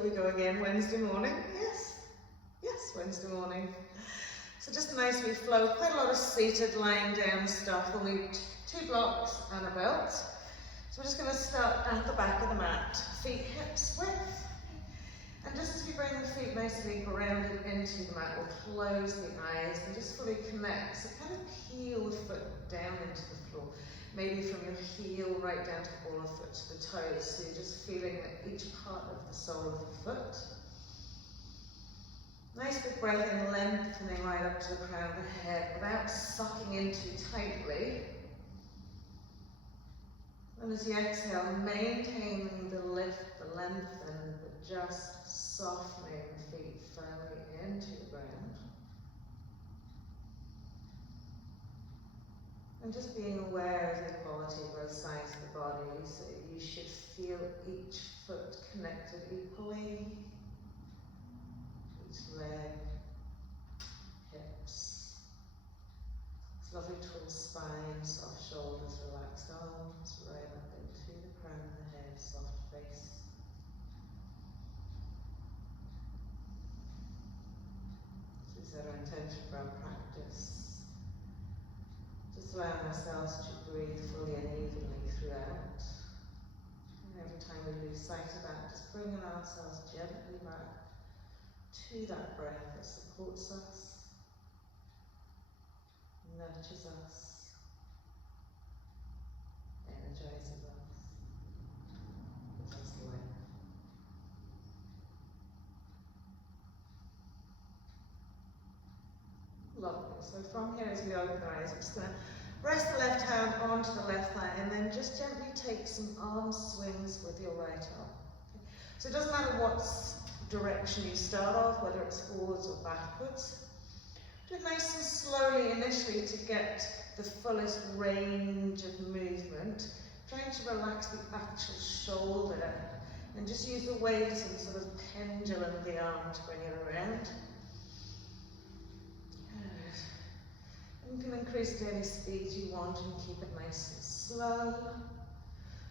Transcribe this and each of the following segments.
here we go again, Wednesday morning. Yes, Wednesday morning. So just a nice wee flow, quite a lot of seated, lying down stuff. We'll need 2 blocks and a belt. So we're just going to start at the back of the mat, feet hips width. And just as we bring the feet nicely grounded into the mat, we'll close the eyes and just fully connect. So kind of peel the foot down into the floor. Maybe from your heel right down to the ball of foot to the toes. So you're just feeling that each part of the sole of the foot. Nice big breath in, lengthening right up to the crown of the head without sucking in too tightly. And as you exhale, maintaining the lift, the lengthen, but just softening the feet firmly into the ground. And just being aware of the quality of both sides of the body, so you should feel each foot connected equally, each leg, hips. It's lovely tall spine, soft shoulders, relaxed arms, right up into the crown of the head, soft face. This is our intention for our practice. Just allowing ourselves to breathe fully and evenly throughout. And every time we lose sight of that, just bringing ourselves gently back to that breath that supports us, nurtures us, energizes us, gives us life. Lovely. So from here, as we open our eyes, we're just going to rest the left hand onto the left thigh and then just gently take some arm swings with your right arm. Okay. So it doesn't matter what direction you start off, whether it's forwards or backwards. Do it nice and slowly initially to get the fullest range of movement. Trying to relax the actual shoulder and just use the weight and sort of pendulum of the arm to bring it around. You can increase it to any speed you want and keep it nice and slow.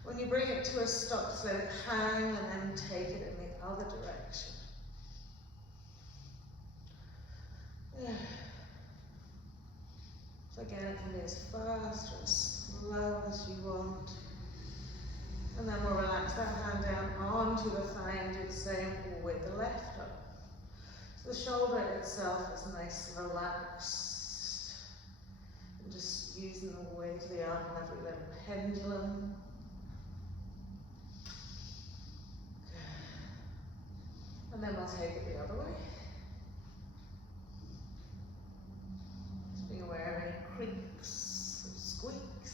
When you bring it to a stop, just let it hang and then take it in the other direction. So again, it can be as fast or as slow as you want. And then we'll relax that hand down onto the thigh and do the same with the left arm. So the shoulder itself is nice and relaxed. Just using the weight of the arm and every little pendulum. And then we'll take it the other way. Just being aware of any creaks or squeaks.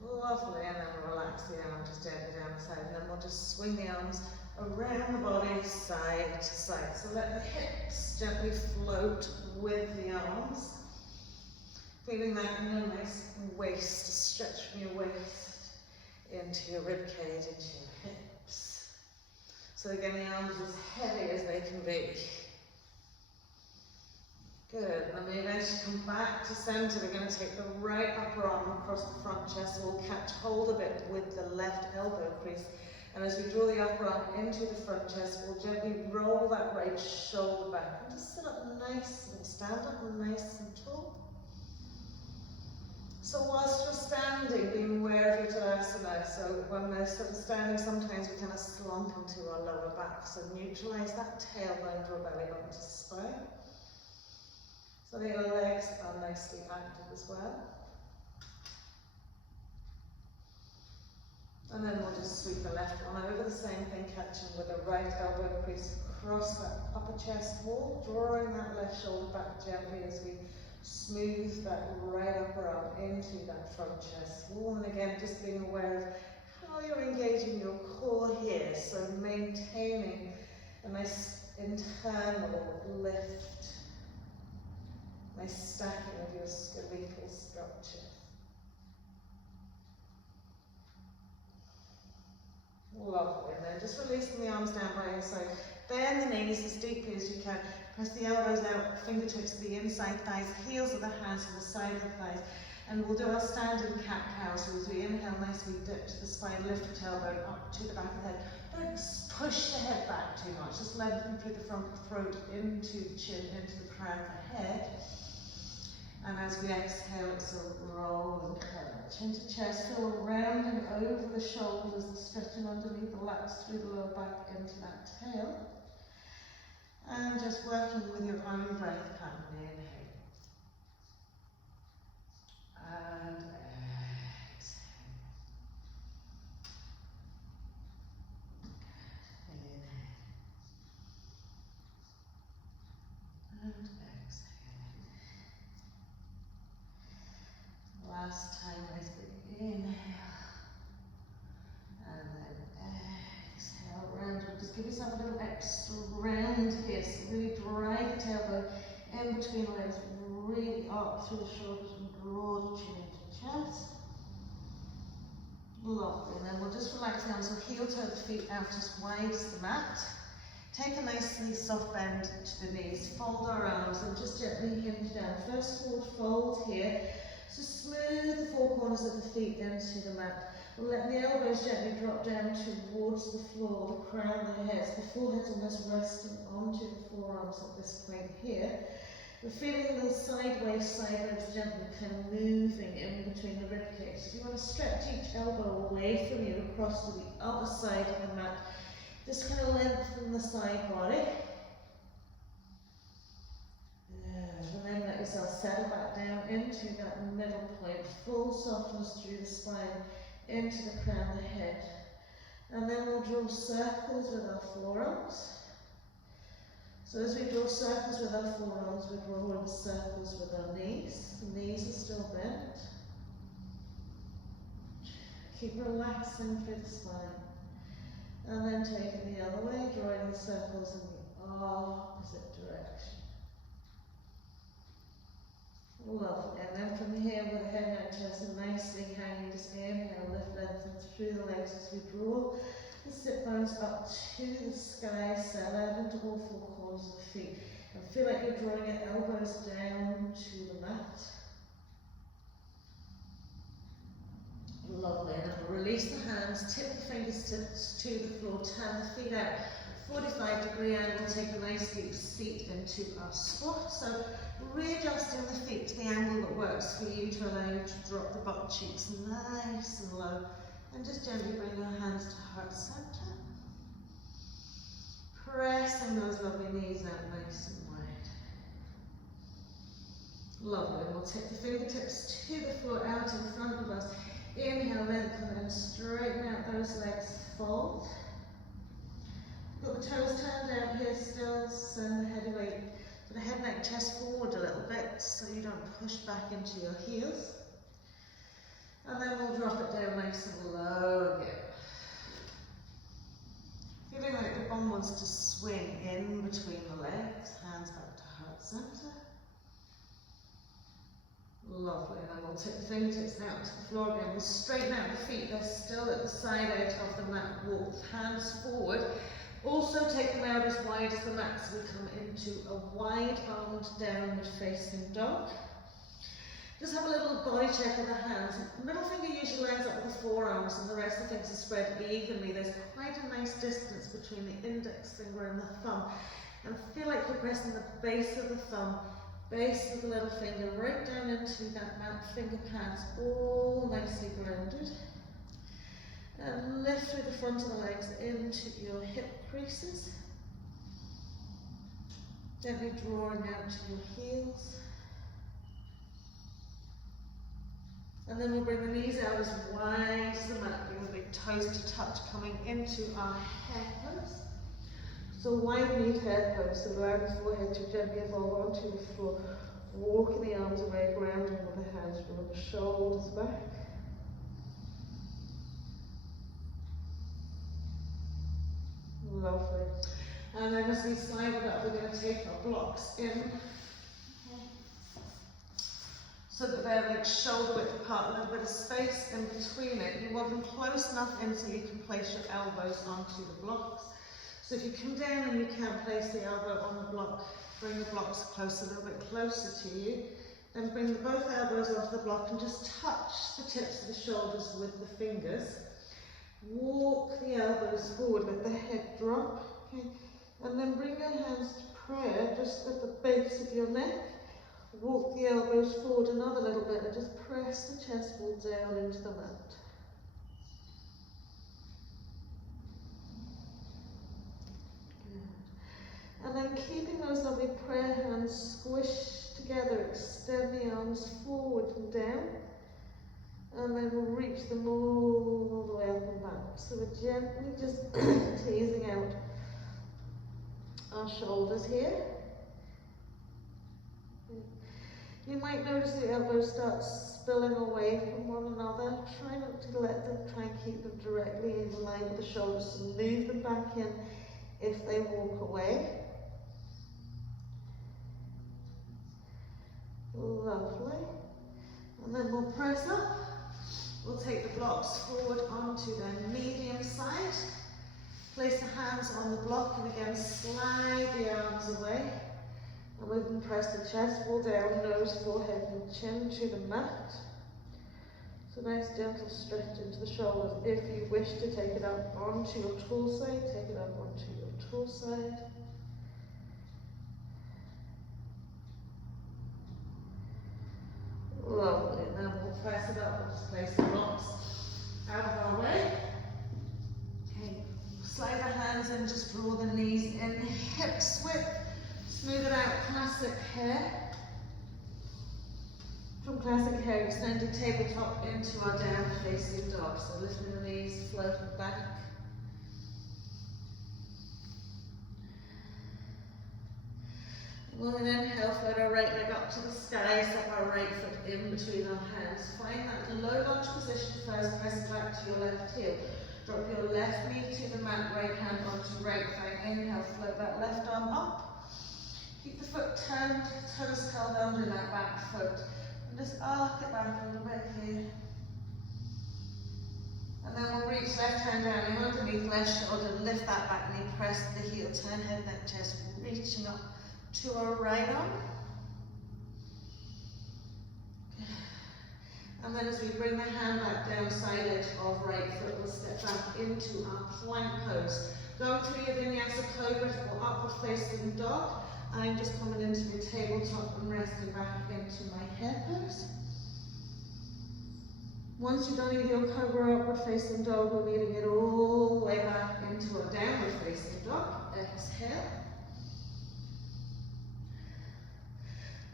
Lovely, and then we'll relax the arm just gently down the side, and then we'll just swing the arms around the body, side to side. So let the hips gently float with the arms. Feeling that in your nice waist, stretch from your waist into your rib cage, into your hips. So again, the arms as heavy as they can be. Good, and then as you come back to center, we're going to take the right upper arm across the front chest. We'll catch hold of it with the left elbow crease. And as we draw the upper arm into the front chest, we'll gently roll that right shoulder back. And just sit up nice and stand up nice and tall. So whilst you're standing, being aware of your Tadasana, so when we're sort of standing, sometimes we kind of slump into our lower back. So neutralize that tailbone, draw belly button to spine. So that your legs are nicely active as well. And then we'll just sweep the left arm over, the same thing, catching with the right elbow crease across that upper chest wall, drawing that left shoulder back gently as we smooth that right upper arm into that front chest wall. And again, just being aware of how you're engaging your core here. So maintaining a nice internal lift, nice stacking of your skeletal structure. Lovely. And then just releasing the arms down by your side. Bend the knees as deeply as you can. Press the elbows out, fingertips to the inside thighs, heels of the hands to the side of the thighs. And we'll do our standing cat-cow. So as we inhale, nicely dip to the spine, lift the tailbone up to the back of the head. Don't push the head back too much. Just lengthen through the front of the throat, into the chin, into the crown of the head. And as we exhale, it's a roll and curl. Chin to chest, feel rounding over the shoulders, the stretching underneath the lats through the lower back into that tail. And just working with your own breath pattern. Inhale. And exhale. Inhale. And exhale. Last time, nice big inhale. And then exhale, round. Just give yourself a little extra round here. So really drive the tailbone in between the legs, really up through the shoulders and draw the chin into chest. Lovely. And then we'll just relax down. So heel toe the feet out as wide as the mat. Take a nicely soft bend to the knees. Fold our arms and just gently hinge down. First forward fold here. So smooth the four corners of the feet into the mat. We'll let the elbows gently drop down towards the floor, the crown of the head. The forehead's almost resting onto the forearms at this point here. We're feeling the sideways gently kind of moving in between the rib cage. If you want to stretch each elbow away from you across to the other side of the mat, just kind of lengthen the side body. And then let yourself settle back down into that middle point, full softness through the spine, into the crown of the head. And then we'll draw circles with our forearms. So as we draw circles with our forearms, we're drawing circles with our knees. The knees are still bent. Keep relaxing through the spine. And then take it the other way, drawing the circles in the opposite direction. Lovely. And then from here, with the head, neck, chest, and nicely hanging, just inhale, lift, lengthen through the legs as we draw the sit bones up to the sky, settle out into all four corners of the feet. And feel like you're drawing your elbows down to the mat. Lovely. And then we'll release the hands, tip the fingertips to the floor, turn the feet out. 45-degree angle, take a nice deep seat into our squat. So readjusting the feet to the angle that works for you to allow you to drop the butt cheeks nice and low. And just gently bring your hands to heart center. Pressing those lovely knees out nice and wide. Lovely. And we'll take the fingertips to the floor, out in front of us. Inhale, lengthen and straighten out those legs, fold. Got the toes turned out here still, send the head away. Put the head, neck, chest forward a little bit so you don't push back into your heels. And then we'll drop it down nice and low again. Feeling like the bum wants to swing in between the legs, hands back to heart center. Lovely, and then we'll tip the fingertips out to the floor again. We'll straighten out the feet, they're still at the side edge of the mat. Walk the hands forward. Also take them out as wide as the mat so we come into a wide-armed downward facing dog. Just have a little body check of the hands. Middle finger usually lines up with the forearms and the rest of the things are spread evenly. There's quite a nice distance between the index finger and the thumb. And feel like you're pressing the base of the thumb, base of the little finger, right down into that mat, finger pads, all nicely grounded. And lift through the front of the legs into your hip creases. Gently drawing out to your heels. And then we'll bring the knees out as wide as the mat, bring the big toes to touch, coming into our hair pose. So wide knee hair pose, so allow the forehead to gently evolve onto the floor. Walking the arms away, grounding with the hands, bring the shoulders back. Lovely. And then as we slide it up, we're going to take our blocks in. So that they're like shoulder width apart, a little bit of space in between it. You want them close enough in so you can place your elbows onto the blocks. So if you come down and you can't place the elbow on the block, bring the blocks close, a little bit closer to you. Then bring both elbows onto the block and just touch the tips of the shoulders with the fingers. Walk the elbows forward, let the head drop. Okay. And then bring your hands to prayer just at the base of your neck. Walk the elbows forward another little bit and just press the chest ball down into the mat. Good. And then keeping those lovely prayer hands squished together, extend the arms forward and down. And then we'll reach them all the way up and back. So we're gently just teasing out our shoulders here. You might notice the elbows start spilling away from one another. Try not to let them, try and keep them directly in line with the shoulders. So move them back in if they walk away. Lovely. And then we'll press up. We'll take the blocks forward onto the medium side. Place the hands on the block and again slide the arms away. And we can press the chest ball down, nose, forehead and chin to the mat. So nice gentle stretch into the shoulders. If you wish to take it up onto your tall side, take it up onto your tall side. Lovely, and then we'll press it up and just place the blocks out of our way. Okay, slide the hands in, just draw the knees in, hips width, smooth it out, classic hair. From classic hair, extended tabletop into our down facing dog. So lifting the knees, floating back. We'll then inhale, float our right leg up to the sky, step our right foot in between our hands. Find that low lunge position first, press back to your left heel. Drop your left knee to the mat, right hand onto right thigh. Inhale, float that left arm up. Keep the foot turned, toes curled under that back foot. And just arc it back a little bit here. And then we'll reach left hand down in underneath left shoulder, lift that back knee, press the heel, turn head, neck, chest, reaching up to our right arm. And then as we bring the hand back down, side edge of right foot, we'll step back into our plank pose. Going through your vinyasa cobra or upward facing dog. I'm just coming into the tabletop and resting back into my head pose. Once you've done either your cobra or upward facing dog, we're leading it all the way back into a downward facing dog. Exhale.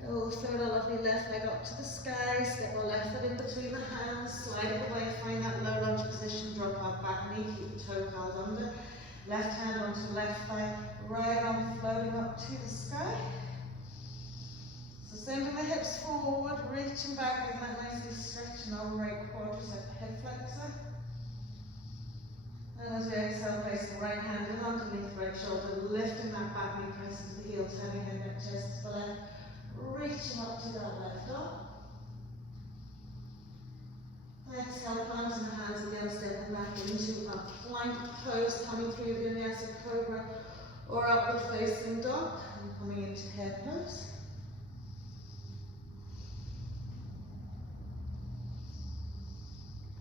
We'll throw our lovely left leg up to the sky, step our left foot in between the hands, slide it away, find that low lunge position, drop our back knee, keep the toe curled under. Left hand onto left thigh, right arm floating up to the sky. So sending the hips forward, reaching back, make that nicely stretching our right quadricep head flexor. And as we exhale, place the right hand in underneath right shoulder, lifting that back knee, pressing to the heel, turning head, neck, chest to the left. Reaching up to that left arm. Exhale, palms and hands again, stepping back into a plank pose, coming through vinyasa cobra or upward facing dog, and coming into head pose.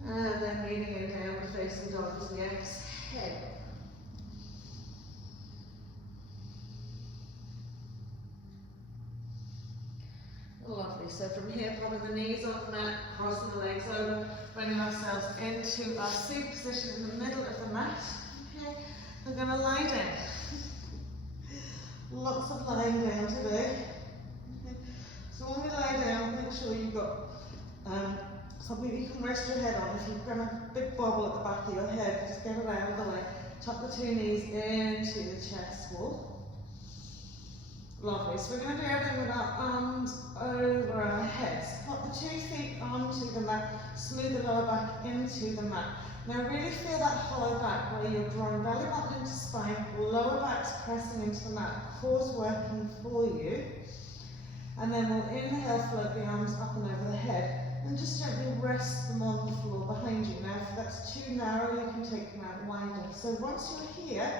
And then leaning in downward facing dog as we exhale. Lovely. So from here, popping the knees on the mat, crossing the legs over, bringing ourselves into our seat position in the middle of the mat. Okay, we're going to lie down. Lots of lying down today. Okay. So when we lie down, make sure you've got something you can rest your head on. If you've got a big bobble at the back of your head, just get around the leg, tuck the two knees into the chest wall. Lovely, so we're going to do everything with our arms over our heads. Pop the 2 feet onto the mat, smooth the lower back into the mat. Now really feel that hollow back where you're drawing belly button into spine, lower back's pressing into the mat, core's working for you. And then we'll inhale, float the arms up and over the head, and just gently rest them on the floor behind you. Now if that's too narrow, you can take them out wider. So once you're here,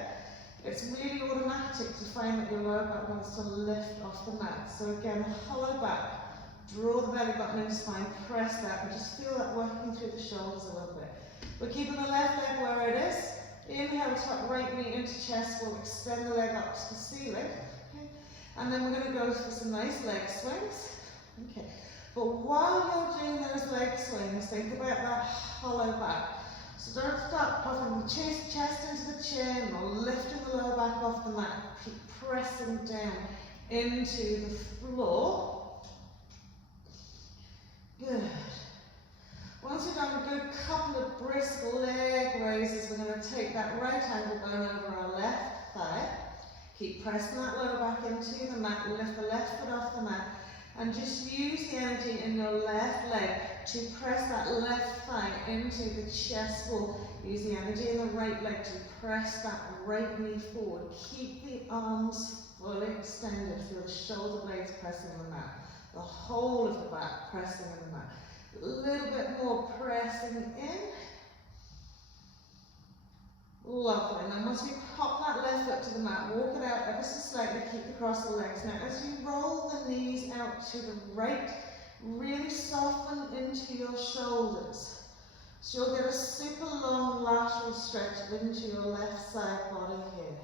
it's really automatic to find that your lower back wants to lift off the mat. So again, hollow back, Draw the belly button into spine, press that, and just feel that working through the shoulders a little bit. We're keeping the left leg where it is. Inhale, tuck right knee into chest. We'll extend the leg up to the ceiling. Okay. And then we're going to go for some nice leg swings. Okay. But while you're doing those leg swings, think about that hollow back. So don't start puffing the chest into the chin or lifting the lower back off the mat. Keep pressing down into the floor. Good. Once you've done a good couple of brisk leg raises, we're going to take that right ankle bone over our left thigh. Keep pressing that lower back into the mat. Lift the left foot off the mat. And just use the energy in your left leg to press that left thigh into the chest wall. Use the energy in the right leg to press that right knee forward. Keep the arms fully extended. Feel the shoulder blades pressing the mat. The whole of the back pressing in the mat. A little bit more pressing in. Lovely. And then once we pop that left foot to the mat, walk it out ever so slightly, keep across the legs. Now as you roll the knees out to the right, really soften into your shoulders. So you'll get a super long lateral stretch into your left side body here.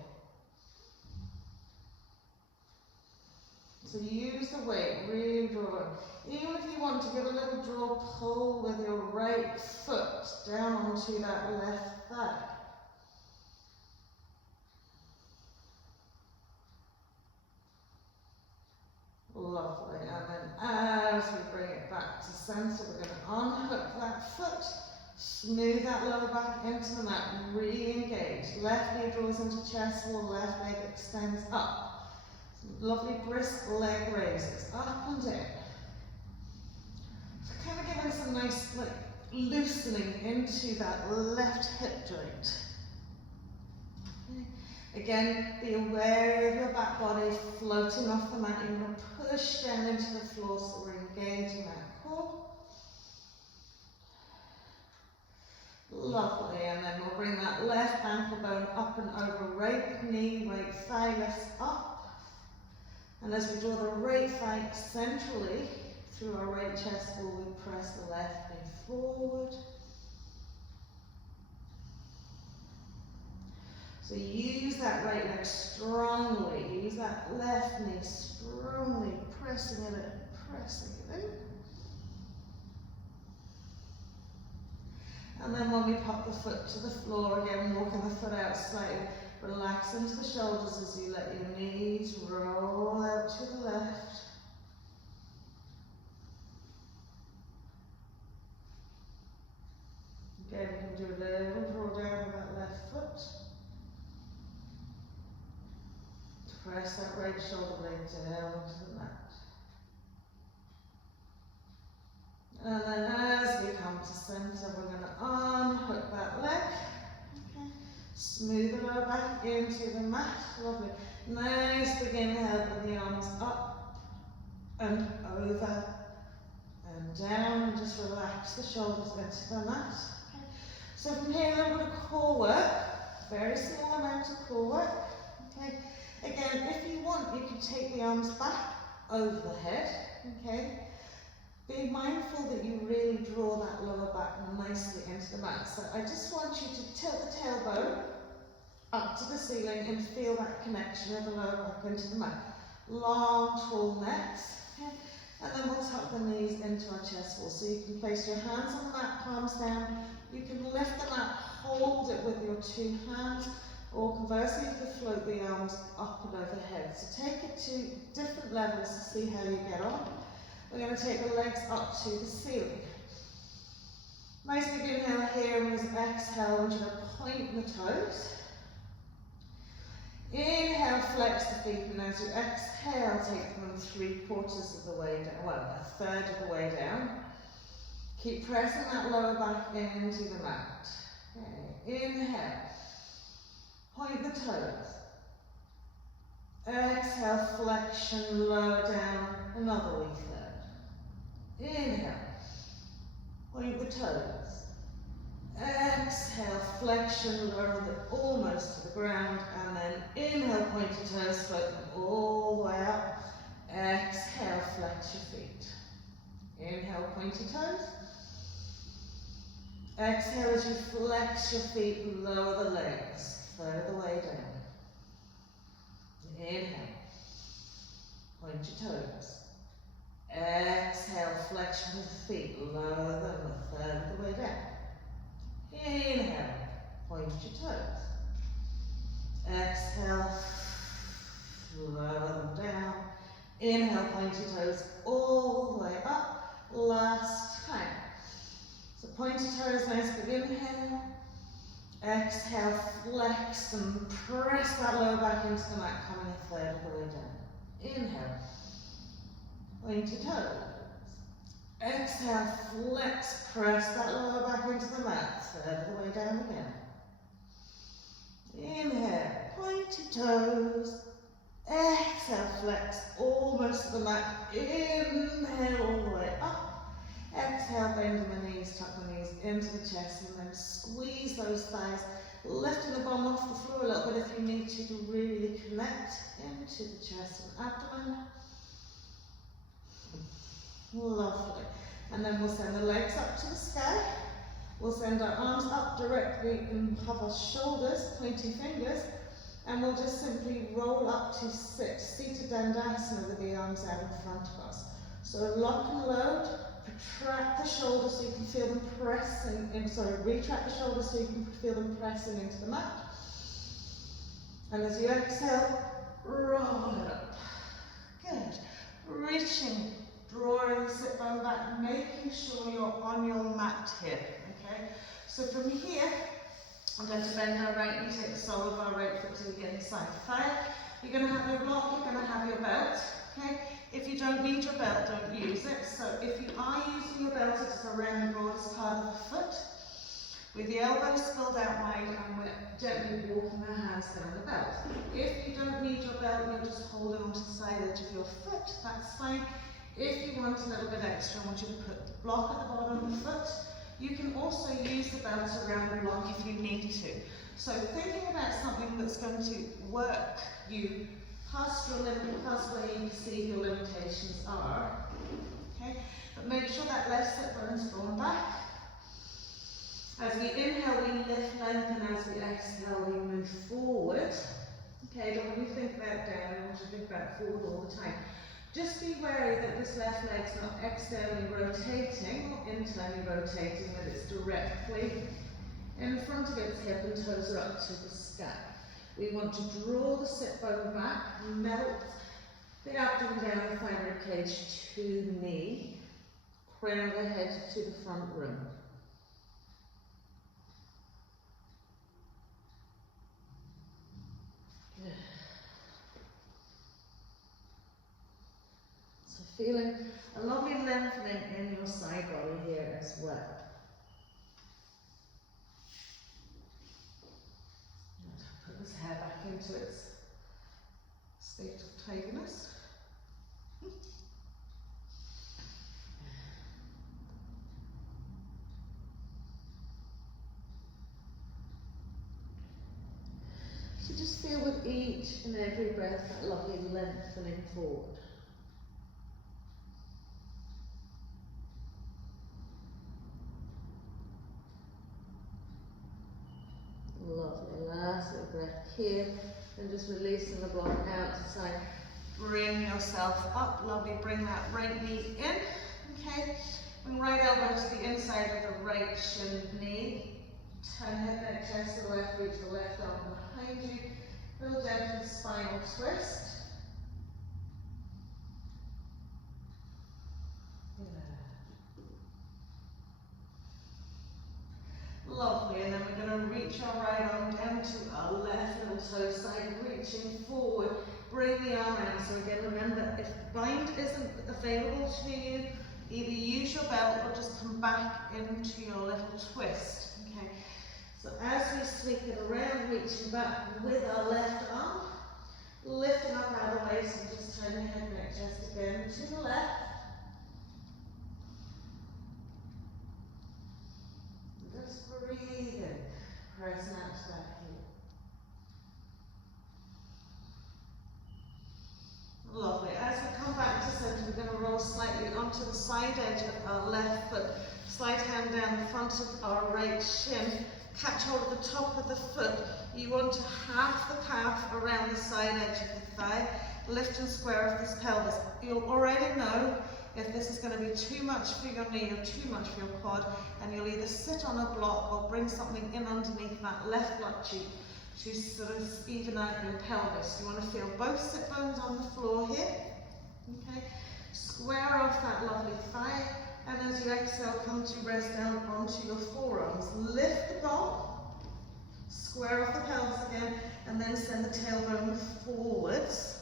So use the weight, really draw it. Even if you want to give a little draw pull with your right foot down onto that left thigh. Lovely. And then as we bring it back to center, we're going to unhook that foot, smooth that lower back into the mat, and re-engage. Left knee draws into chest wall, left leg extends up. Lovely brisk leg raises, up and down. So kind of giving some nice loosening into that left hip joint. Okay. Again, be aware of your back body floating off the mat. You're going to push down into the floor so we're engaging that core. Lovely, and then we'll bring that left ankle bone up and over, right knee, right thigh lifts up. And as we draw the right thigh centrally through our right chest wall, we press the left knee forward. So use that right leg strongly. Use that left knee strongly, pressing it in, pressing it in. And then when we pop the foot to the floor again, walking the foot out slightly, relax into the shoulders as you let your knees roll out to the left. Again, you can do a little draw down with that left foot. Press that right shoulder blade down to the mat. And then as we come to center, we're going to unhook that leg. Okay. Smooth the lower back into the mat. Lovely. Nice big inhale, bring the arms up and over and down. And just relax the shoulders into the mat. Okay. So from here, a little bit of core work. Very small amount of core work. Okay. Again, if you want, you can take the arms back over the head. Okay. Be mindful that you really draw that lower back nicely into the mat. So I just want you to tilt the tailbone up to the ceiling and feel that connection of the lower back into the mat. Long, tall necks. Okay. And then we'll tuck the knees into our chest wall. So you can place your hands on the mat, palms down. You can lift the mat, hold it with your two hands, or conversely you can float the arms up and overhead. So take it to different levels to see how you get on. We're going to take the legs up to the ceiling. Nice big inhale here, and as exhale, we're going to point the toes. Inhale, flex the feet, and as you exhale, take them 3/4 of the way down, well, 1/3 of the way down. Keep pressing that lower back into the mat. Okay. Inhale, point the toes. Exhale, flexion, lower down, another wee 1/3. Inhale, point the toes. Exhale, flexion, lower them almost to the ground, and then inhale, point your toes, float them all the way up. Exhale, flex your feet. Inhale, pointy toes. Exhale as you flex your feet, lower the legs, third of the way down. Inhale, point your toes. Exhale, flexion of the feet, lower them a third of the way down. Inhale, point your toes. Exhale, lower them down. Inhale, point your toes all the way up. Last time. So point your toes, nice big inhale. Exhale, flex and press that lower back into the mat, coming a third of the way down. Inhale, point your toes. Exhale, flex, press that lower back into the mat, third of the way down again. Inhale, point your toes. Exhale, flex almost to the mat. Inhale all the way up. Exhale, bend the knees, tuck the knees into the chest, and then squeeze those thighs, lifting the bum off the floor a little bit if you need to really connect into the chest and abdomen. Lovely. And then we'll send the legs up to the sky. We'll send our arms up directly and hover shoulders, pointy fingers, and we'll just simply roll up to sit, seated dandasana with the arms out in front of us. So lock and load, protract the shoulders so you can feel them pressing in, retract the shoulders so you can feel them pressing into the mat. And as you exhale, roll it up. Good. Reaching, drawing the sit bone back, making sure you're on your mat here. Okay? So from here, I'm going to bend our right knee, take the sole of our right foot to the inside thigh. You're going to have your block, you're going to have your belt. Okay? If you don't need your belt, don't use it. So if you are using your belt, it's around the broadest part of the foot, with the elbows spilled out wide, and we're gently walking our hands down the belt. If you don't need your belt, you're just holding onto the side edge of your foot, that's fine. If you want a little bit extra, I want you to put the block at the bottom of the foot. You can also use the belt around the block if you need to. So thinking about something that's going to work you past your limit, past where you perceive your limitations are. Okay? But make sure that left sit bone is drawn back. As we inhale, we lift, lengthen. As we exhale, we move forward. Okay, don't want you to think about down, I want you to think about forward all the time. Just be wary that this left leg's not externally rotating or internally rotating, that it's directly in front of its hip and toes are up to the sky. We want to draw the sit bone back, melt the abdomen down the thigh rib cage to the knee, crown the head to the front rim. Good. So feeling a lovely lengthening in your side body here as well. Put this hair back into its state of tidiness. So just feel with each and every breath that lovely lengthening forward. Lovely, last little breath here, and just releasing the block out to the side. Bring yourself up, lovely, bring that right knee in, okay? And right elbow to the inside of the right shin knee. Turn head, neck, chest to the left, reach the left arm behind you. Little gentle spinal twist. Lovely, and then we're going to reach our right arm down to our left little toe side, reaching forward. Bring the arm out. So again, remember, if bind isn't available to you, either use your belt or just come back into your little twist. Okay. So as we sweep it around, reaching back with our left arm, lifting up out of the waist and just turning head, neck, chest again to the left. Just breathing, pressing out to that heel. Lovely. As we come back to center, we're going to roll slightly onto the side edge of hand down the front of our right shin, catch hold of the top of the foot. You want to half the calf around the side edge of the thigh, lift and square off this pelvis. You'll already know if this is going to be too much for your knee or too much for your quad, and you'll either sit on a block or bring something in underneath that left butt cheek to sort of even out your pelvis. You want to feel both sit bones on the floor here. Okay, square off that lovely thigh, and as you exhale, come to rest down onto your forearms. Lift the ball, square off the pelvis again, and then send the tailbone forwards.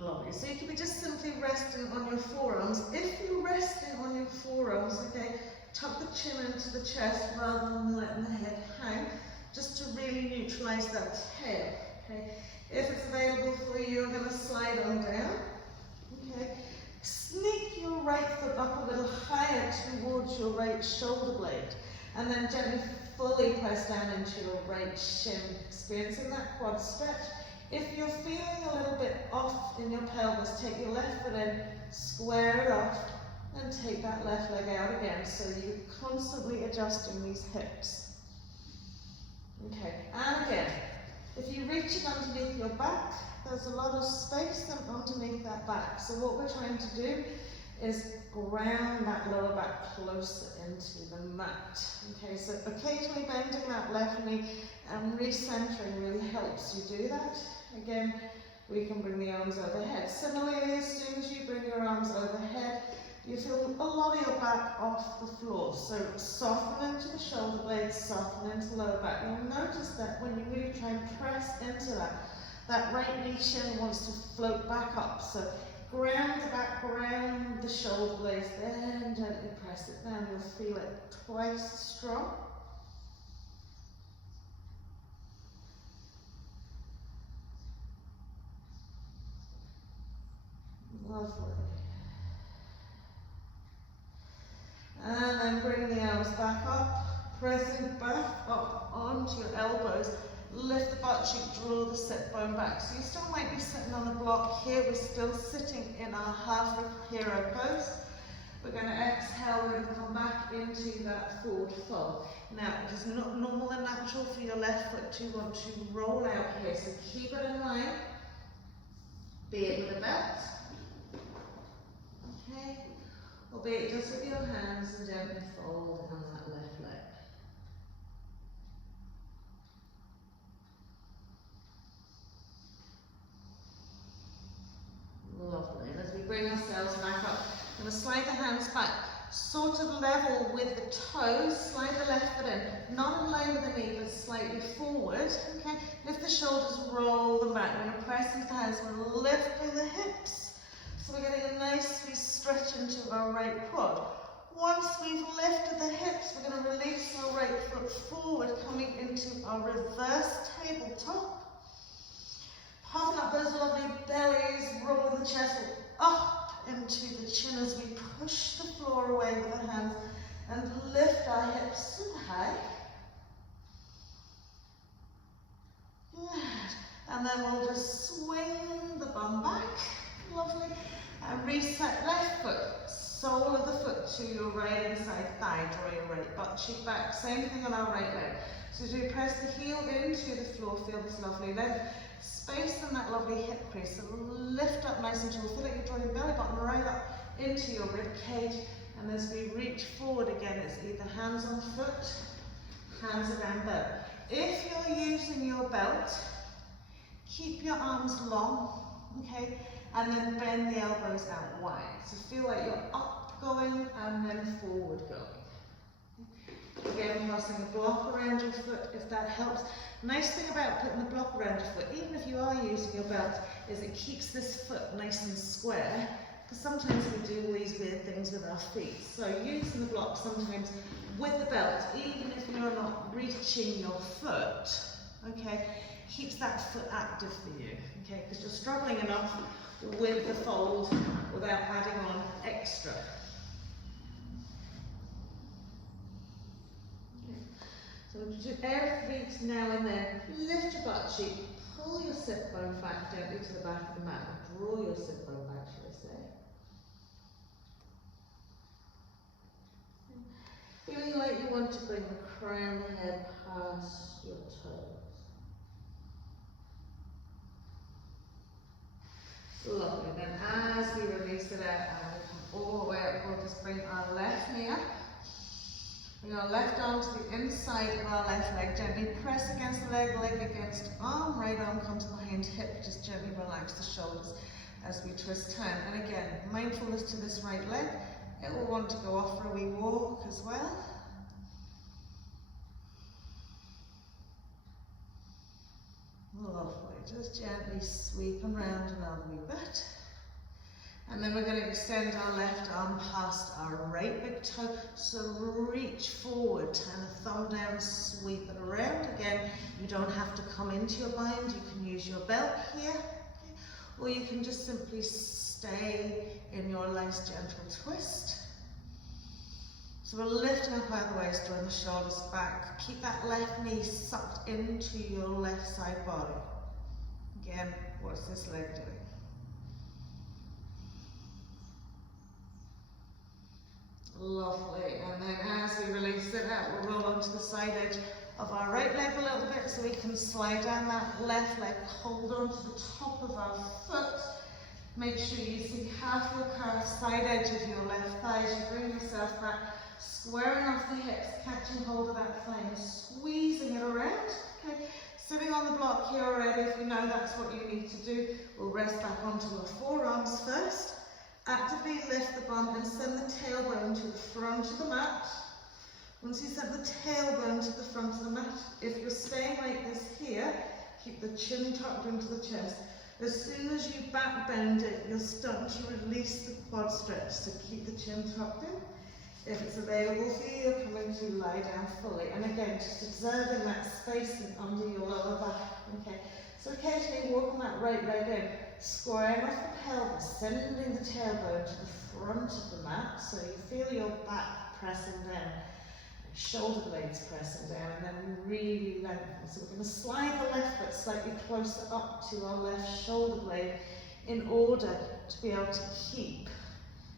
Lovely. So you can be just simply resting on your forearms. If you're resting on your forearms, okay, tuck the chin into the chest rather than letting the head hang, just to really neutralize that tail. Okay. If it's available for you, you're going to slide on down. Okay. Sneak your right foot up a little higher towards your right shoulder blade, and then gently fully press down into your right shin, experiencing that quad stretch. If you're feeling a little bit off in your pelvis, take your left foot in, square it off, and take that left leg out again. So you're constantly adjusting these hips. Okay, and again, if you reach it underneath your back, there's a lot of space underneath that back. So what we're trying to do is ground that lower back closer into the mat. Okay, so occasionally bending that left knee and recentering really helps you do that. Again, we can bring the arms overhead. Similarly, as soon as you bring your arms overhead, you feel a lot of your back off the floor. So soften into the shoulder blades, soften into the lower back. You'll notice that when you really try and press into that right knee shin wants to float back up. So ground the back, ground the shoulder blades, then gently press it down. You'll feel it twice as strong. Lovely. And then bring the arms back up, pressing back up onto your elbows. Lift the butt cheek, draw the sit bone back. So you still might be sitting on a block here. We're still sitting in our half hero pose. We're going to exhale, we're going to come back into that forward fold. Now, it is not normal and natural for your left foot to want to roll out here. So keep it in line, be it with a belt. Okay, or be it just with your hands and gently fold on that left leg. Lovely. And as we bring ourselves back up, I'm going to slide the hands back, sort of level with the toes, slide the left foot in, not in line with the knee, but slightly forward. Okay, lift the shoulders, roll them back. We're going to press into the hands, we're lifting the hips. So we're getting a nice stretch into our right quad. Once we've lifted the hips, we're going to release our right foot forward, coming into our reverse tabletop. Puffing up those lovely bellies, rolling the chest up into the chin as we push the floor away with the hands and lift our hips super high. Good. And then we'll just swing the bum back. Lovely. And reset left foot, sole of the foot to your right inside thigh, draw your right butt cheek back, same thing on our right leg. So as we press the heel into the floor, feel this lovely leg, space in that lovely hip crease, so lift up nice and tall, feel like you're drawing your belly button right up into your rib cage, and as we reach forward again, it's either hands on foot, hands around belt. If you're using your belt, keep your arms long, okay? And then bend the elbows out wide. So feel like you're up going and then forward going. Again, passing a block around your foot if that helps. Nice thing about putting the block around your foot, even if you are using your belt, is it keeps this foot nice and square. Because sometimes we do all these weird things with our feet. So using the block sometimes with the belt, even if you're not reaching your foot, okay, keeps that foot active for you, okay, because you're struggling enough with the fold without adding on extra. Okay. So just air feet now and then, lift your butt cheek, pull your sit bone back gently to the back of the mat, or draw your sit bone back, shall I say. feeling like you want to bring the crown of the head past your toes. Lovely. Then as we release it out and we come all the way up, we'll just bring our left knee up. Bring our left arm to the inside of our left leg. Gently press against the leg, leg against arm. Right arm comes behind hip. Just gently relax the shoulders as we twist turn. And again, mindfulness to this right leg. It will want to go off for a wee walk as well. Lovely. Just gently sweeping round another wee bit. And then we're going to extend our left arm past our right big toe. So reach forward and a thumb down, sweep it around. Again, you don't have to come into your bind. You can use your belt here. Okay. Or you can just simply stay in your nice gentle twist. So we're lifting up out of the waist, drawing the shoulders back. Keep that left knee sucked into your left side body. Again, what's this leg doing? Lovely. And then as we release it out, we'll roll onto the side edge of our right leg a little bit so we can slide down that left leg, hold on to the top of our foot. Make sure you see half your curved side edge of your left thigh as you bring yourself back, squaring off the hips, catching hold of that thigh and squeezing it around. Okay. Sitting on the block here already, if you know that's what you need to do, we'll rest back onto our forearms first. Actively lift the bum and send the tailbone to the front of the mat. Once you send the tailbone to the front of the mat, if you're staying like this here, keep the chin tucked into the chest. As soon as you back bend it, you'll start to release the quad stretch, so keep the chin tucked in. If it's available for you, you're coming to lie down fully. And again, just observing that spacing under your lower back. Okay, so occasionally walking that right leg in, squaring off the pelvis, sending the tailbone to the front of the mat, so you feel your back pressing down, shoulder blades pressing down, and then really lengthen. So we're going to slide the left foot slightly closer up to our left shoulder blade in order to be able to keep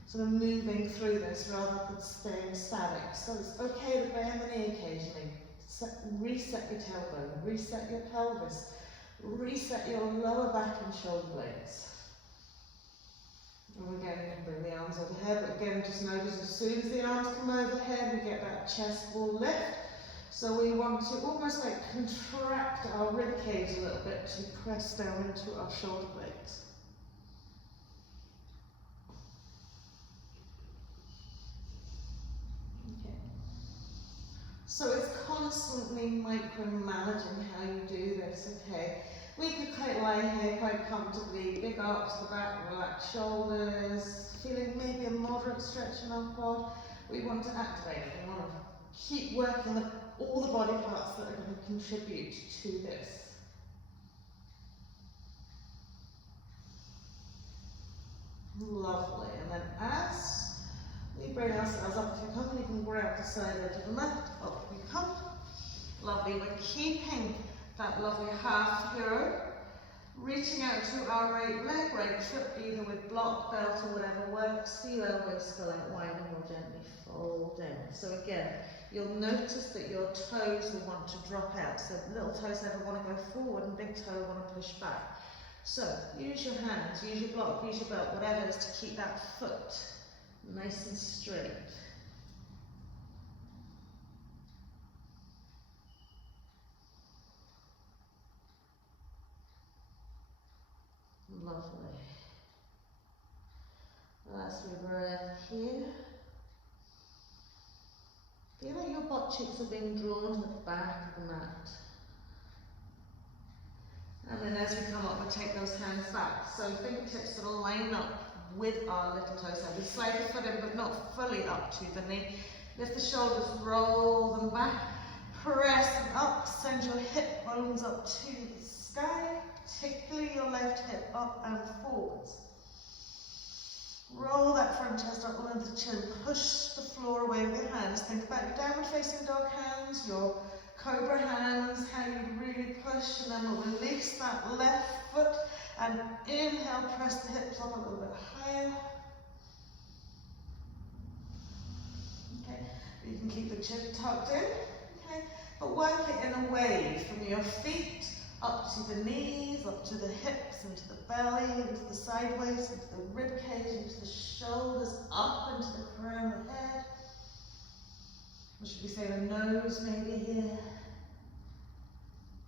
sort of moving through this rather than staying static. So it's okay to bend the knee occasionally. Reset your tailbone, reset your pelvis, reset your lower back and shoulder blades. And again, you can bring the arms overhead, but again, just notice as soon as the arms come overhead, we get that chest wall lift. So we want to almost like contract our rib cage a little bit to press down into our shoulder blades. Okay. So it's constantly micromanaging how you do this, okay? We could quite lie here quite comfortably, big arcs to the back, relaxed shoulders, feeling maybe a moderate stretch in our quad. We want to activate it. We want to keep working all the body parts that are going to contribute to this. Lovely. And then as we bring ourselves up, if you come, you can grab the side edge of the mat, up we come. Lovely. We're keeping that lovely half hero, reaching out to our right leg, right foot, either with block, belt or whatever works. Feel elbows still out wide and we'll gently fold down. So again, you'll notice that your toes will want to drop out. So little toes never want to go forward and big toe want to push back. So use your hands, use your block, use your belt, whatever it is to keep that foot nice and straight. Lovely. Last wee breath here. Feel like your butt cheeks are being drawn to the back of the mat. And then as we come up, we take those hands back. So fingertips sort of line up with our little toes. So we slide the foot in, but not fully up to the knee. Lift the shoulders, roll them back. Press them up, send your hip bones up to the sky. Particularly your left hip up and forwards. Roll that front chest up under the chin. Push the floor away with your hands. Think about your downward facing dog hands, your cobra hands, how you really push, and then we'll release that left foot and inhale, press the hips up a little bit higher. Okay. You can keep the chin tucked in, okay? But work it in a wave from your feet up to the knees, up to the hips, into the belly, into the sideways, into the rib cage, into the shoulders, up into the crown of the head. Or should we say the nose maybe here?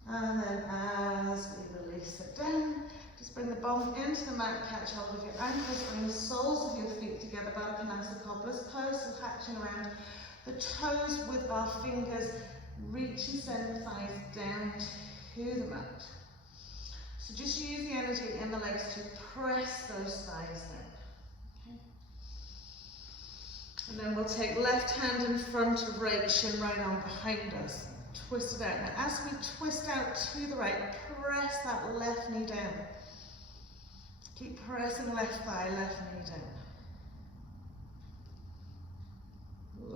And then as we release it down, just bring the bum into the mat, catch hold of your ankles, bring the soles of your feet together, Baddha Konasana cobbler's pose, so hatching around the toes with our fingers, reaching center thighs down to the mat. So just use the energy in the legs to press those thighs down. Okay. And then we'll take left hand in front of right, shin right arm behind us. Twist it out. Now as we twist out to the right, press that left knee down. Keep pressing left thigh, left knee down.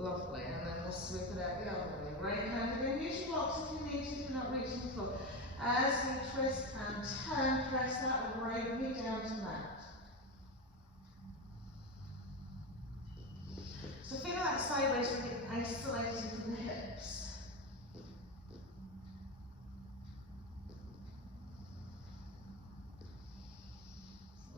Lovely. And then we'll sweep it out the other way. Right hand again. Use your blocks if you need to, if you're not reaching the floor. As we twist and turn, press that right knee down to mat. So feel that sideways when you're isolating from the hips.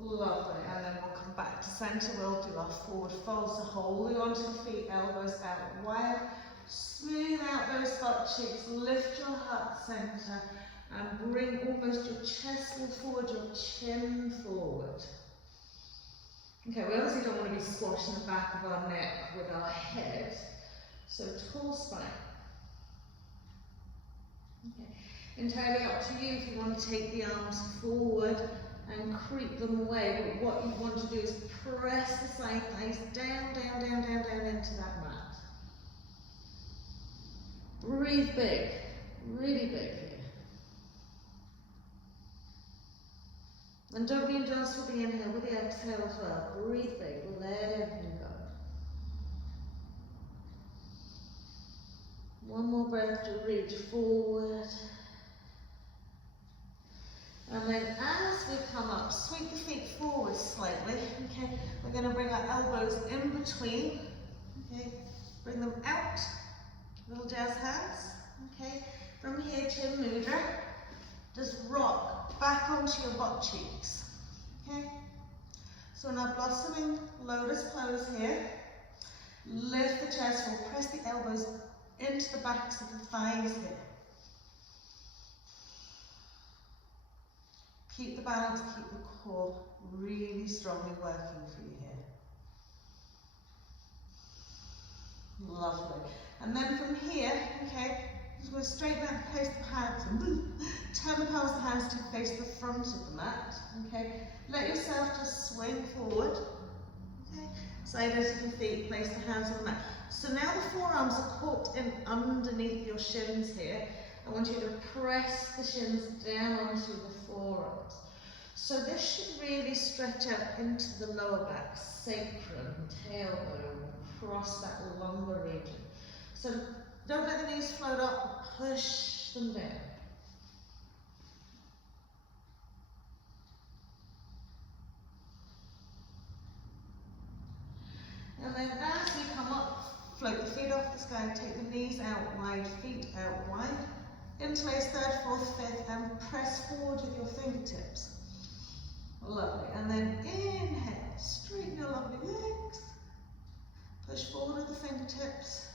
Lovely, and then we'll come back to centre. We'll do our forward fold, so holding onto the feet, elbows out wide. Smooth out those butt cheeks, lift your heart centre, and bring almost your chest forward, your chin forward. Okay, we obviously don't want to be squashing the back of our neck with our head, so tall spine. Okay. Entirely up to you if you want to take the arms forward and creep them away, but what you want to do is press the side thighs down, down, down, down, down into that mat. Breathe big, really big here. And don't be indulged with the inhale, with the exhale as well. Breathe big, let everything go. One more breath to reach forward. And then as we come up, sweep the feet forward slightly. Okay, we're going to bring our elbows in between. Okay, bring them out. Little jazz hands. Okay, from here, chin mudra. Just rock back onto your butt cheeks. Okay, so in our blossoming lotus pose here, lift the chest forward, press the elbows into the backs of the thighs here. Keep the balance, keep the core really strongly working for you here. Lovely. And then from here, okay, just going to straighten out the face of the hands and turn the palms of the hands to face the front of the mat. Okay, let yourself just swing forward. Okay, side edge of the feet, place the hands on the mat. So now the forearms are caught in underneath your shins here. I want you to press the shins down onto the forearms. So this should really stretch out into the lower back, sacrum, tailbone, across that lumbar region. So don't let the knees float up, push them down. And then as we come up, float the feet off the sky, take the knees out wide, feet out wide. Interlace third, fourth, fifth, and press forward with your fingertips. Lovely. And then inhale, straighten your lovely legs. Push forward with the fingertips.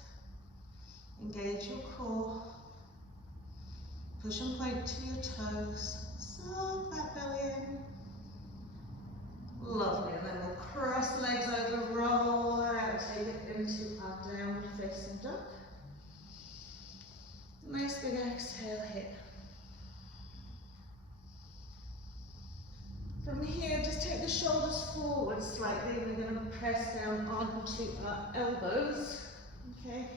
Engage your core. Push and point to your toes. Suck that belly in. Lovely. And then we'll cross the legs over, roll it out, take it into our downward facing dog. Nice big exhale here. From here, just take the shoulders forward slightly. We're going to press down onto our elbows. Okay,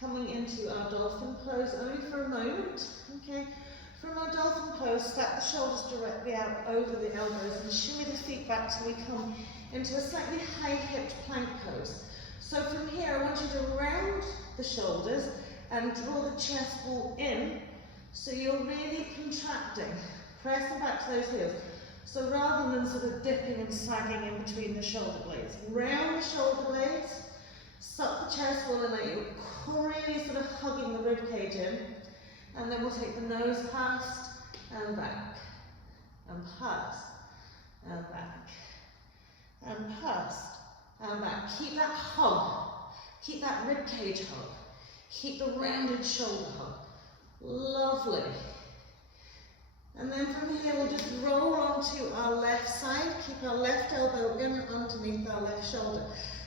coming into our dolphin pose only for a moment. Okay, from our dolphin pose, stack the shoulders directly out over the elbows and shimmy the feet back till we come into a slightly high-hipped plank pose. So from here, I want you to round the shoulders and draw the chest wall in, so you're really contracting, pressing back to those heels. So rather than sort of dipping and sagging in between the shoulder blades, round the shoulder blades, Suck the chest wall in, like you're really sort of hugging the rib cage in. And then we'll take the nose past and back, and past, and back, and past, and back. Keep that hug, keep that rib cage hug, keep the rounded shoulder hug. Lovely. And then from here we'll just roll onto our left side, keep our left elbow in underneath our left shoulder.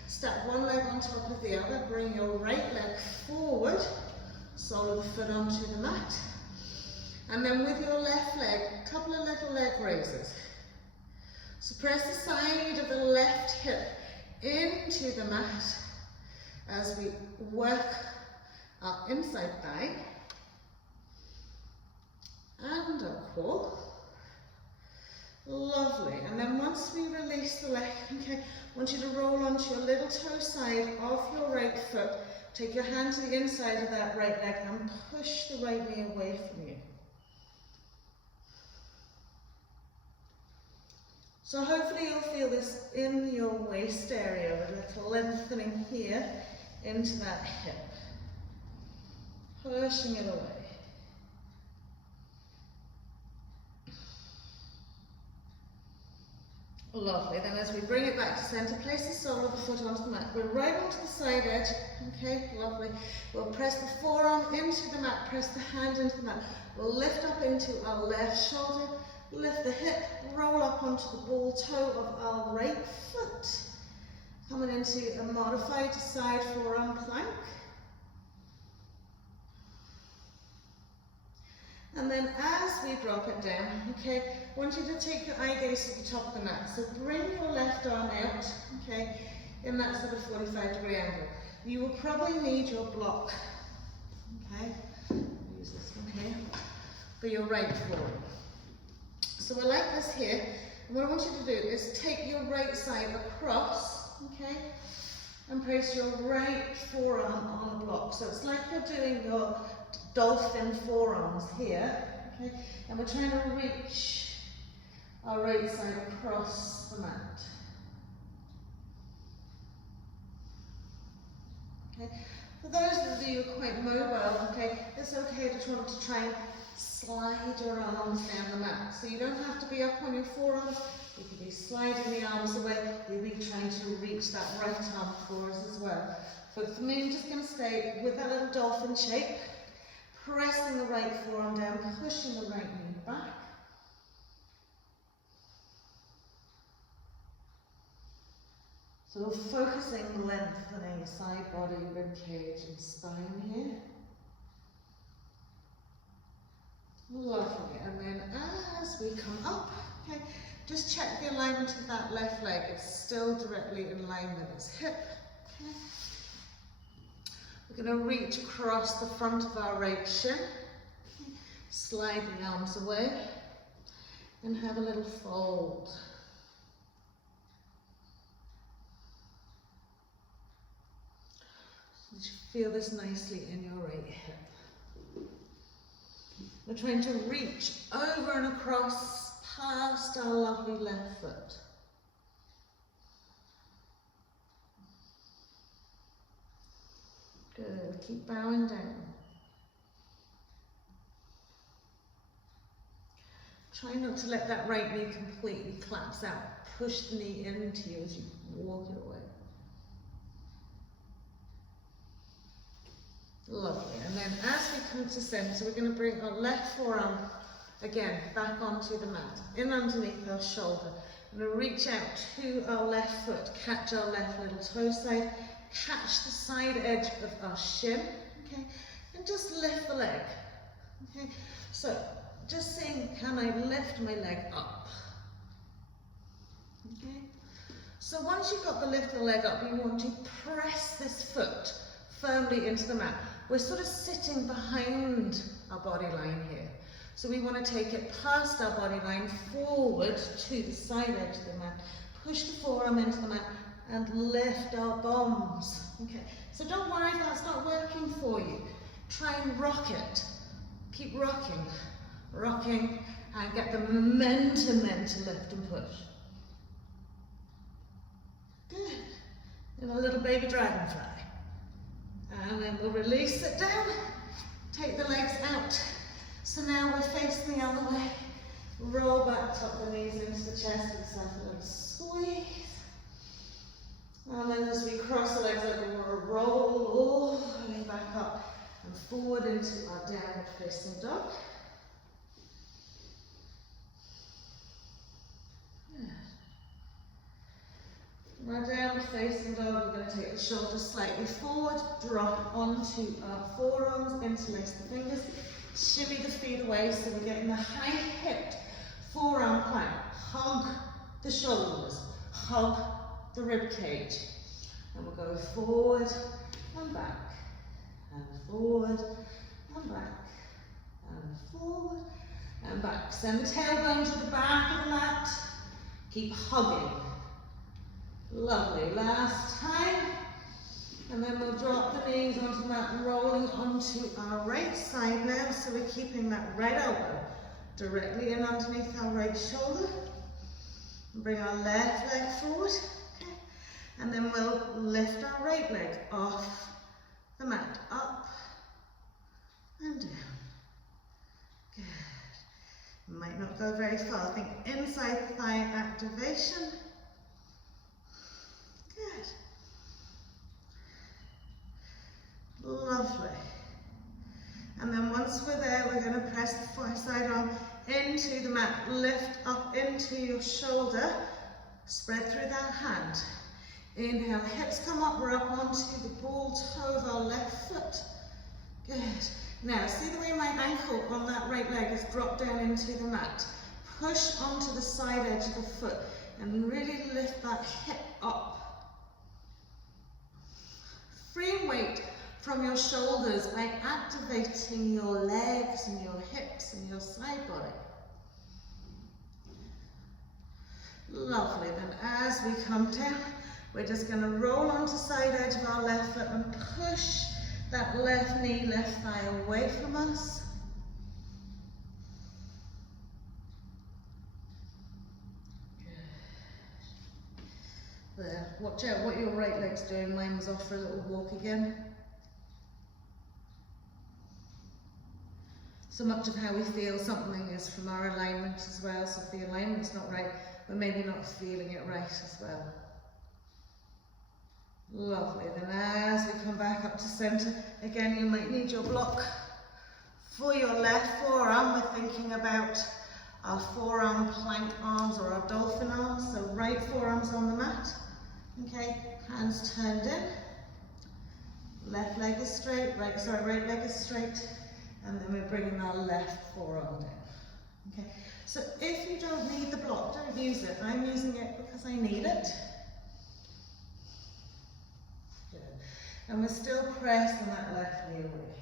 Step one leg on top of the other, bring your right leg forward, sole of the foot onto the mat. And then with your left leg, a couple of little leg raises. So press the side of the left hip into the mat as we work our inside thigh and our core. Lovely. And then once we release the leg, okay, I want you to roll onto your little toe side of your right foot. Take your hand to the inside of that right leg and push the right knee away from you. So hopefully you'll feel this in your waist area, a little lengthening here into that hip. Pushing it away. Lovely. Then as we bring it back to center, place the sole of the foot onto the mat. We're right onto the side edge. Okay, lovely. We'll press the forearm into the mat, press the hand into the mat. We'll lift up into our left shoulder, lift the hip, roll up onto the ball toe of our right foot. Coming into a modified side forearm plank. And then as we drop it down, okay, I want you to take your eye gaze to the top of the mat. So bring your left arm out, okay, in that sort of 45-degree angle. You will probably need your block, okay, use this one here, for your right forearm. So we're like this here, and what I want you to do is take your right side across, okay, and place your right forearm on the block. So it's like you're doing your dolphin forearms here, okay, and we're trying to reach our right side across the mat. Okay, for those of you who are quite mobile, okay, it's okay to try and slide your arms down the mat. So you don't have to be up on your forearms, you can be sliding the arms away, you'll be trying to reach that right arm for us as well. But for me, I'm just going to stay with that little dolphin shape. Pressing the right forearm down, pushing the right knee back. So focusing, lengthening side body, rib cage and spine here. Lovely. And then as we come up, okay, just check the alignment of that left leg. It's still directly in line with its hip. Okay. We're going to reach across the front of our right shin, slide the arms away, and have a little fold. So you feel this nicely in your right hip. We're trying to reach over and across past our lovely left foot. Good, keep bowing down. Try not to let that right knee completely collapse out. Push the knee into you as you walk it away. Lovely. And then as we come to center, we're going to bring our left forearm again back onto the mat, in underneath our shoulder. We're going to reach out to our left foot, catch our left little toe side, catch the side edge of our shin, okay, and just lift the leg, okay. So just saying, can I lift my leg up? Okay. So once you've got the lift of the leg up, you want to press this foot firmly into the mat. We're sort of sitting behind our body line here. So we want to take it past our body line, forward to the side edge of the mat, push the forearm into the mat, and lift our bombs. Okay, so don't worry if that's not working for you. Try and rock it. Keep rocking, rocking, and get the momentum then to lift and push. Good. And a little baby dragonfly. And then we'll release it down, take the legs out. So now we're facing the other way. Roll back, tuck the knees into the chest and start a little squeeze. And then as we cross the legs over, we'll roll all the way back up and forward into our downward facing dog. Good. Our downward facing dog, we're going to take the shoulders slightly forward, drop onto our forearms, interlace the fingers, shimmy the feet away so we're getting the high hipped forearm plank. Hug the shoulders, hug the rib cage. And we'll go forward and back, and forward and back, and forward and back. Send the tailbone to the back of the mat. Keep hugging. Lovely. Last time. And then we'll drop the knees onto the mat and rolling onto our right side now. So we're keeping that right elbow directly in underneath our right shoulder. And bring our left leg forward. Okay. And then we'll lift our right leg off the mat. Up and down. Good. Might not go very far. Think inside thigh activation. Good. Lovely. And then once we're there, we're going to press the far side arm into the mat. Lift up into your shoulder. Spread through that hand. Inhale, hips come up. We're up onto the ball toe of our left foot. Good. Now, see the way my ankle on that right leg is dropped down into the mat. Push onto the side edge of the foot and really lift that hip up. Free weight from your shoulders by activating your legs and your hips and your side body. Lovely. Then as we come down, we're just going to roll onto side edge of our left foot and push that left knee, left thigh away from us. There. Watch out what your right leg's doing. Mine was off for a little walk again. So much of how we feel something is from our alignment as well. So if the alignment's not right, we're maybe not feeling it right as well. Lovely. Then as we come back up to center, again you might need your block for your left forearm. We're thinking about our forearm plank arms or our dolphin arms. So right forearm's on the mat. Okay, hands turned in. Left leg is straight, right leg is straight. And then we're bringing our left forearm down. Okay, so if you don't need the block, don't use it. I'm using it because I need it. Good. And we're still pressing that left knee away.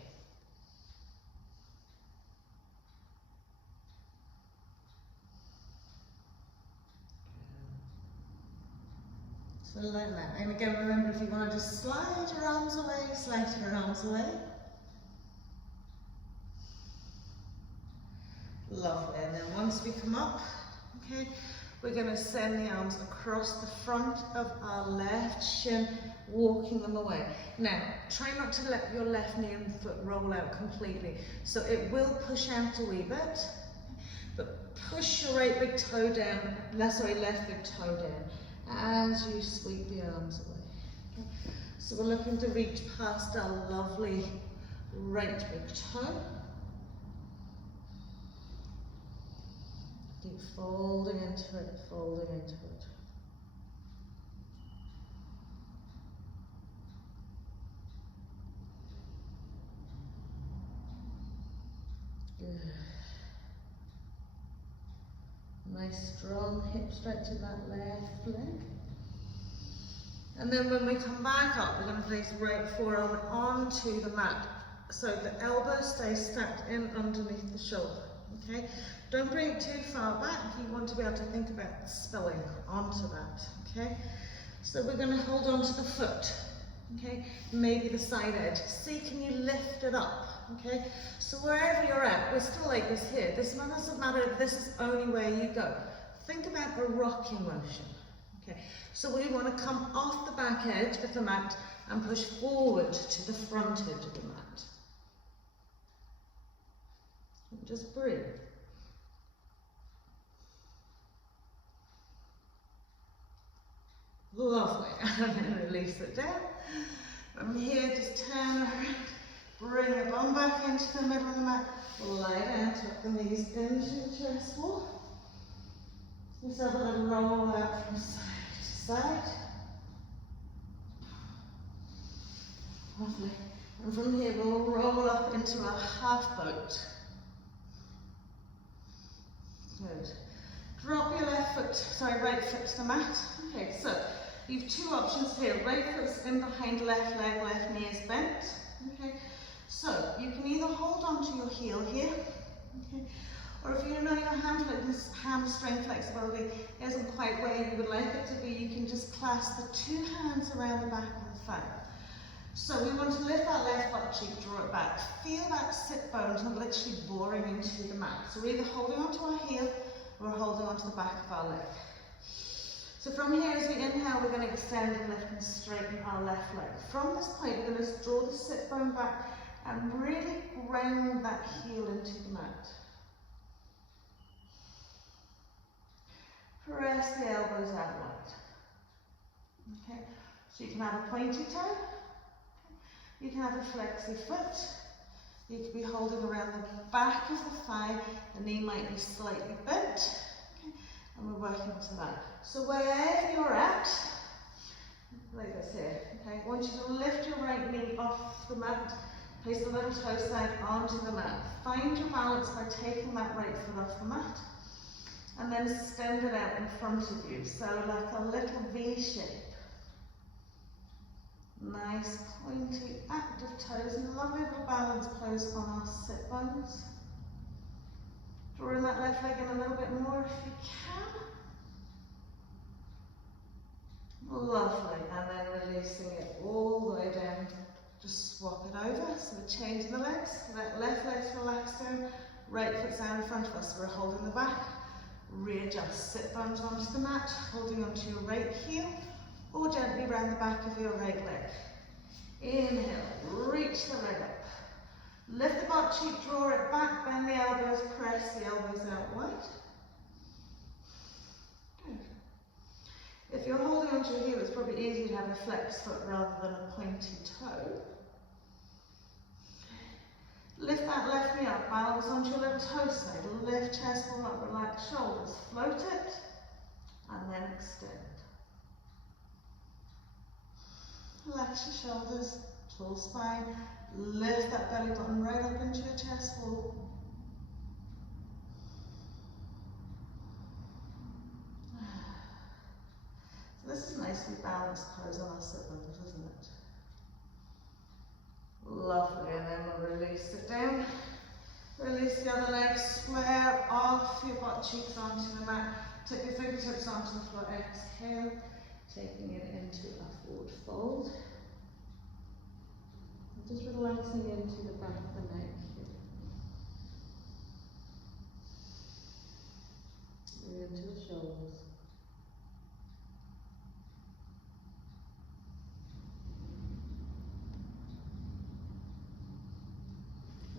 So like that. And again, remember, if you want to just slide your arms away, slide your arms away. Lovely. And then once we come up, okay, we're going to send the arms across the front of our left shin, walking them away. Now, try not to let your left knee and foot roll out completely. So it will push out a wee bit, but push your right big toe down, left big toe down, as you sweep the arms away. Okay. So we're looking to reach past our lovely right big toe. Keep folding into it, folding into it. Good. Nice strong hip stretch in that left leg. And then when we come back up, we're going to place right forearm onto the mat. So the elbow stays stacked in underneath the shoulder. Okay? Don't bring it too far back. You want to be able to think about spilling onto that. Okay? So we're going to hold onto the foot. Okay? Maybe the side edge. See, can you lift it up? Okay? So wherever you're at, we're still like this here. This doesn't matter if this is only where you go. Think about a rocking motion. Okay? So we want to come off the back edge of the mat and push forward to the front edge of the mat. And just breathe. Lovely, and then release it down. From here, just turn around, bring the bum back into the middle of the mat, lie down, tuck the knees into the chest wall. Just have a little roll out from side to side. Lovely. And from here, we'll roll up into a half boat. Good. Drop your right foot to the mat. Okay, so you've two options here. Right foot's in behind left leg, left knee is bent. Okay, so you can either hold onto your heel here, okay, or if you know your hamstring flexibility isn't quite where you would like it to be, you can just clasp the two hands around the back of the thigh. So we want to lift that left butt cheek, draw it back. Feel that sit bones are literally boring into the mat. So we're either holding onto our heel or we're holding onto the back of our leg. So from here, as we inhale, we're going to extend and lift and straighten our left leg. From this point, we're going to draw the sit bone back and really ground that heel into the mat. Press the elbows out wide. Okay, so you can have a pointy toe. You can have a flexy foot. You could be holding around the back of the thigh. The knee might be slightly bent. Okay. And we're working to that. So wherever you're at, like this here, okay, I want you to lift your right knee off the mat, place the little toe side onto the mat. Find your balance by taking that right foot off the mat, and then extend it out in front of you. So like a little V shape. Nice, pointy, active toes, and lovely little balance pose on our sit bones. Drawing that left leg in a little bit more if you can. Lovely, and then releasing it all the way down. Just swap it over, so we're changing the legs. That left leg's relaxed down, right foot's down in front of us. We're holding the back. Readjust, sit bones onto the mat, holding onto your right heel, or gently round the back of your right leg. Inhale, reach the leg up. Lift the butt cheek, draw it back, bend the elbows, press the elbows out wide. Good. If you're holding onto your heel, it's probably easier to have a flexed foot rather than a pointy toe. Lift that left knee up, balance onto your little toe side, lift chest wall up, relax shoulders, float it, and then extend. Relax your shoulders, tall spine, lift that belly button right up into your chest wall. So this is a nicely balanced pose on our sit bones, isn't it? Lovely, and then we'll release it down. Release the other leg, square off your butt cheeks onto the mat. Tip your fingertips onto the floor, exhale. Taking it into a forward fold. Just relaxing into the back of the neck here. Into the shoulders.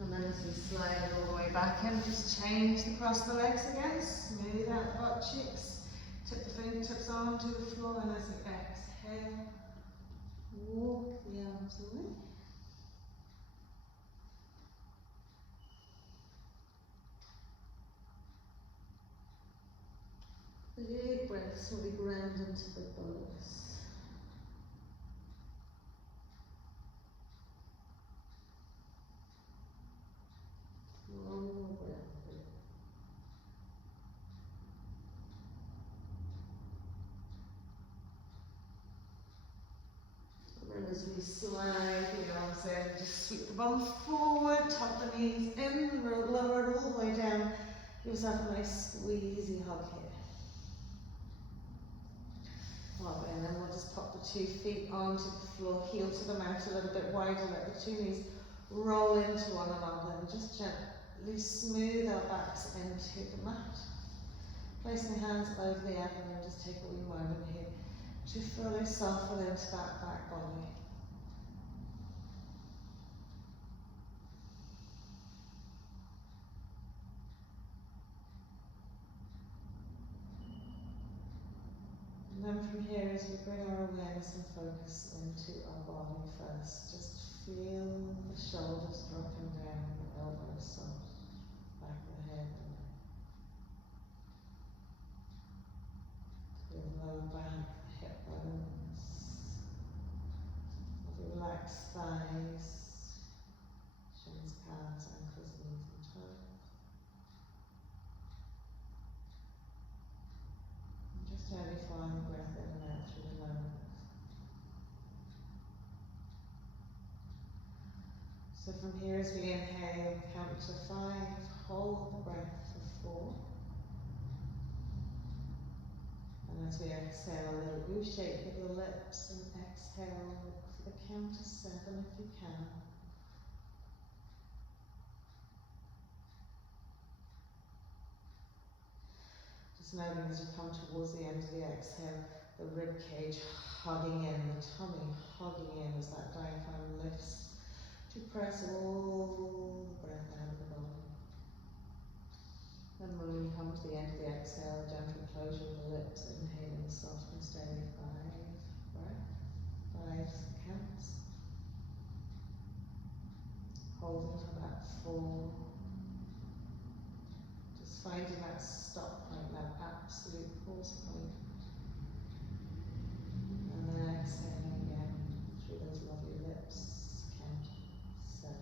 And then as we slide it all the way back in, just change across the legs again. Smooth out the butt cheeks. Tip the fingertips onto the floor, and as you exhale, walk the arms away. Big breaths will be ground into the buttocks. One more breath. And as we slide the arms in, just sweep the bum forward, tuck the knees in, lower it all the way down. Give yourself a nice squeezy hug here. Lovely, and then we'll just pop the 2 feet onto the floor, heel to the mat a little bit wider, let the 2 knees roll into one another, and just gently smooth our backs into the mat. Placing the hands over the abdomen, just take a wee moment here to fully soften into that back body. here, as we bring our awareness and focus into our body first, just feel the shoulders dropping down, the elbows soft, back of the head, and feel the lower back, the hip bones, the relaxed thighs, shins, calves, ankles, knees and toes. And just only find the breath in and out through the nose. So from here, as we inhale, count to 5, hold the breath for 4. And as we exhale, a little U shape with the lips, and exhale, look for the count to 7 if you can. Just noting as you come towards the end of the exhale, the rib cage hugging in, the tummy hugging in as that diaphragm lifts to press all the breath out of the body. And when we come to the end of the exhale, gentle closure of the lips, inhaling soft and steady 5 breath, 5 counts. Holding for about 4. Just finding that stop point, that absolute pause point. And then exhaling again through those lovely lips, count 7.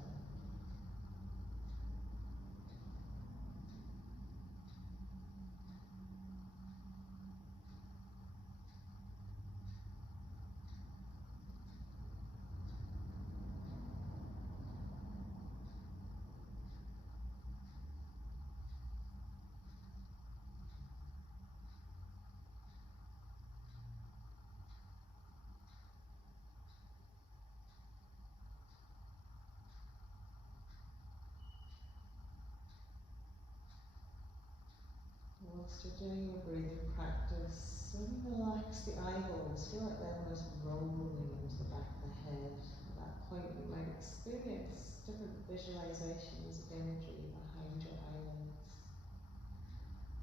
Whilst you're doing your breathing practice, really relax the eyeballs. Feel like they're almost rolling into the back of the head. At that point, you might experience different visualizations of imagery behind your eyelids.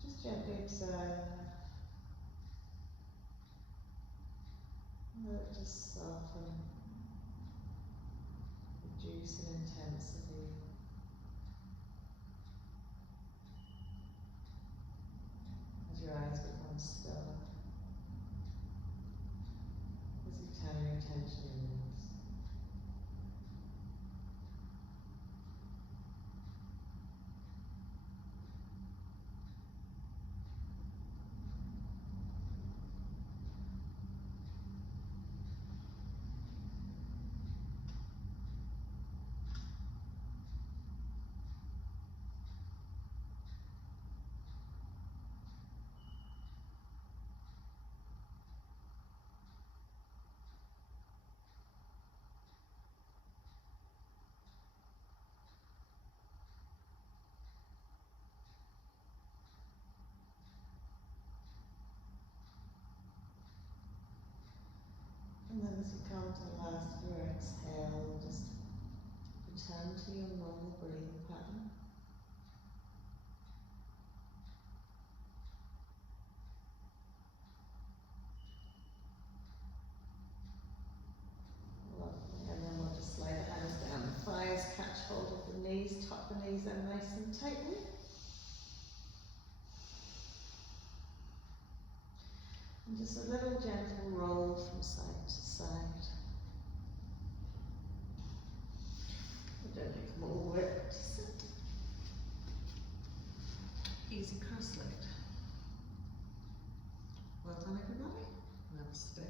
Just gently observe. Let it just soften, reduce in intensity. As your eyes become stiller, as you turn your attention inwards. And then as you come to the last of your exhale, just return to your normal breathing pattern. Lovely. And then we'll just lay the hands down, the thighs catch hold of the knees, tuck the knees in nice and tightly. And just a little gentle roll from side to side. And gently come all the way up to sit. Easy cross-legged. Well done, everybody. Namaste.